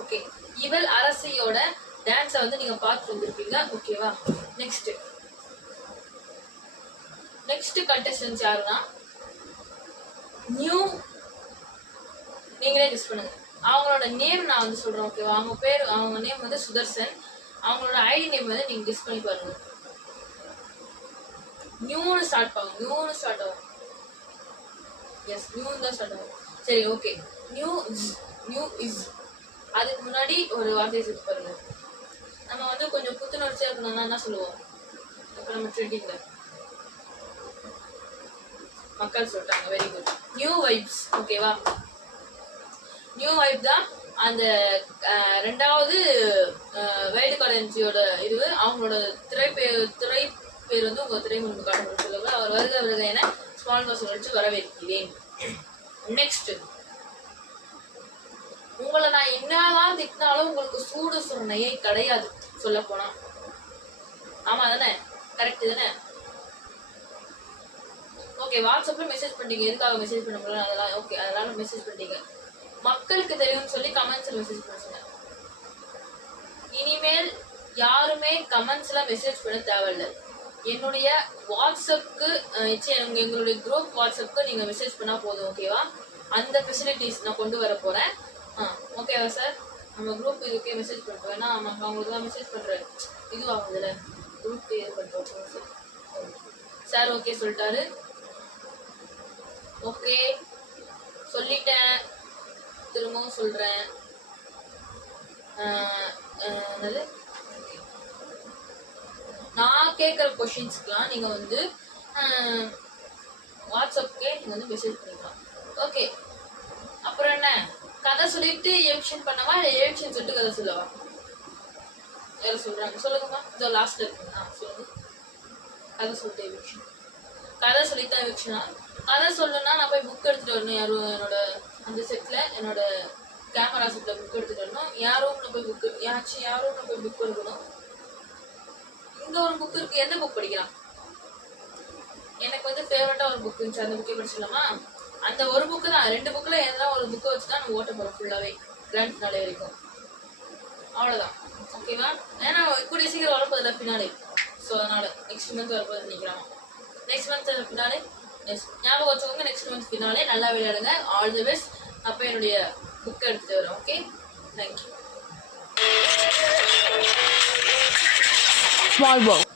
Okay, இவள் அரசியோட டான்ஸை வந்து நீங்க பார்த்து வந்திருப்பீங்க. ஓகேவா? நெக்ஸ்ட் கண்டஸ்டன்ஸ் யாருன்னா நியூ, நீங்களே கெஸ் பண்ணுங்க. அவங்களோட நேம் நான் வந்து சொல்றேன். ஓகேவா? அவங்க நேம் வந்து சுதர்சன். அவங்களோட ஐடி நேம் வந்து நீங்க கெஸ் பண்ணி பாருங்க. நியூன்னு ஸ்டார்ட் ஆகும். எஸ், நியூன்னு தான் ஸ்டார்ட் ஆகும். சரி, ஓகே. நியூ இஸ் அதுக்கு முன்னாடி ஒரு வார்த்தையை சேர்த்து பாருங்க. நம்ம வந்து கொஞ்சம் புத்துணர்ச்சியா இருக்கணும்னா என்ன சொல்லுவோம்? இப்போ நம்ம ட்ரெண்டிங்ல மக்கள் சொல்றாங்க. Very good. New vibes. ஓகேவா? நியூ வைப் தான் அந்த ரெண்டாவது வைல்டு காலேஜியோட இது. அவங்களோட திரை பேர் வந்து உங்க திரைமுன்பு காட்டப்படும் சொல்லுங்க. அவர் வருக என ஸ்மால் பாஸ் வச்சு வரவேற்கிறேன். நெக்ஸ்ட், உங்களை நான் என்னதான் திட்டினாலும் உங்களுக்கு சூடு சுரணையே கிடையாது. சொல்ல போனா ஆமா தானே? கரெக்ட் தானே? ஓகே, வாட்ஸ்அப்ல மெசேஜ் பண்ணிட்டீங்க. எதுக்காக மெசேஜ் பண்ண முடியல? அதெல்லாம் ஓகே, அதனால மெசேஜ் பண்ணிட்டீங்க. மக்களுக்கு தெரியும்னு சொல்லி கமெண்ட்ஸ்ல மெசேஜ் பண்ணுங்க. இனிமேல் யாருமே கமெண்ட்ஸ்ல மெசேஜ் பண்ண தேவையில்ல. என்னுடைய வாட்ஸ்அப்க்கு எங்களுடைய குரூப் வாட்ஸ்அப்க்கு நீங்க மெசேஜ் பண்ணா போதும். ஓகேவா? அந்த ஃபெசிலிட்டிஸ் நான் கொண்டு வர போறேன். ஓகேவா சார்? நம்ம குரூப் இதுக்கே மெசேஜ் பண்ணுறோம். ஏன்னா அவங்களுக்கு தான் மெசேஜ் பண்றேன். இது ஆகுதுல, குரூப்க்கு இது பண்ணுறோம் சார். ஓகே சொல்லிட்டாரு. ஓகே சொல்லிட்டேன், திரும்பவும் சொல்றேன். என்னது, நான் கேட்குற கொஷின்ஸ்க்குலாம் நீங்கள் வந்து வாட்ஸ்அப்கே நீங்கள் வந்து மெசேஜ் பண்ணிக்கலாம். ஓகே, அப்புறம் என்ன, கதை சொல்லிட்டு எவிக்ஷன் பண்ணவா இல்லை எவிக்ஷன் சொல்லிட்டு கதை சொல்லவா? யாரும் சொல்கிறாங்க சொல்லுங்கம்மா. இதோ லாஸ்ட்ல இருக்குங்க. சொல்லுங்க. கதை சொல்லிட்டு எவிக்ஷன், கதை சொல்லித்தான் எவிக்ஷனா? கதை சொல்லணும்னா நான் போய் புக் எடுத்துகிட்டு வரணும். யாரும் என்னோட அந்த செட்டில் என்னோட கேமரா செட்டில் புக் எடுத்துகிட்டு வரணும். யாரும் போய் புக் எடுக்கணும். இங்க ஒரு புக் இருக்கு. எந்த புக் படிக்கலாம்? எனக்கு வந்து ஃபேவரட்டா ஒரு புக் இருந்துச்சு. அந்த புக்கே படிச்சிடலாமா? அந்த ஒரு புக்கு தான். 2 புக்ல எதனா ஒரு புக்கை வச்சு தான் நம்ம ஓட்ட போறோம் ஃபுல்லாவே கிராண்ட் ஃபினாலே வரைக்கும். அவ்வளவுதான். ஓகேவா? ஏன்னா கூடிய சீக்கிரம் வரப்போதில்ல ஃபினாலே. ஸோ அதனால நெக்ஸ்ட் மந்த் வரப்போது நினைக்கிறாங்க. Next month finale. எஸ், ஞாபகம் வச்சுக்கோங்க. Next month finale. நல்லா விளையாடுங்க. All the best. அப்போ என்னுடைய புக்கை எடுத்துட்டு வரேன். Okay, thank you. Small world.